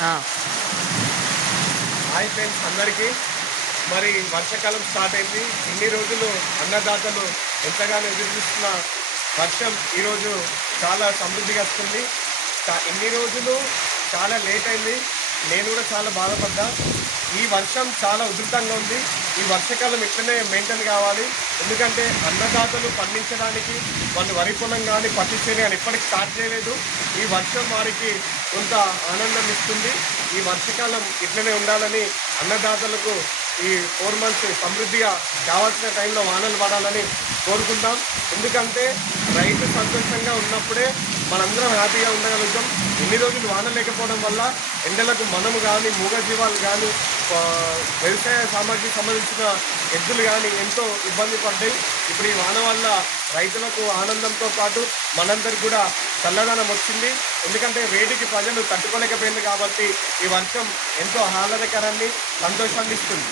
ఆ! Hi friends అందరికీ. మరి వర్షాకాలం స్టార్ట్ అయింది. ఇన్ని రోజులు అన్నదాతలు ఎంతగానో ఎదురుచూస్తున్న వర్షం ఈరోజు చాలా సమృద్ధిగా వస్తుంది. ఇన్ని రోజులు చాలా లేట్ అయింది. నేను కూడా చాలా బాధపడ్డా. ఈ వర్షం చాలా ఉధృతంగా ఉంది. ఈ వర్షాకాలం ఇట్లనే మెయింటైన్ కావాలి. ఎందుకంటే అన్నదాతలు పండించడానికి వాళ్ళు వరి పొలం కానీ పత్తి చేను కానీ ఇప్పటికి స్టార్ట్ చేయలేదు. ఈ వర్షం వారికి కొంత ఆనందం ఇస్తుంది. ఈ వర్షాకాలం ఇట్లనే ఉండాలని అన్నదాతలకు ఈ 4 మంత్స్ సమృద్ధిగా కావాల్సిన టైంలో వానలు పడాలని కోరుకుందాం. ఎందుకంటే రైతు సంతోషంగా ఉన్నప్పుడే మనందరం హ్యాపీగా ఉండగలుగుతాం. ఇన్ని రోజులు వాన లేకపోవడం వల్ల ఎండలకు మనము కానీ మూగజీవాలు కానీ వ్యవసాయ సామాగ్రికి సంబంధించిన ఎద్దులు కానీ ఎంతో ఇబ్బంది పడ్డాయి. ఇప్పుడు ఈ వాన వల్ల రైతులకు ఆనందంతో పాటు మనందరికి కూడా చల్లదనం వచ్చింది. ఎందుకంటే వేడికి ప్రజలు తట్టుకోలేకపోయింది కాబట్టి ఈ వర్షం ఎంతో ఆహ్లాదకరాన్ని సంతోషాన్ని ఇస్తుంది.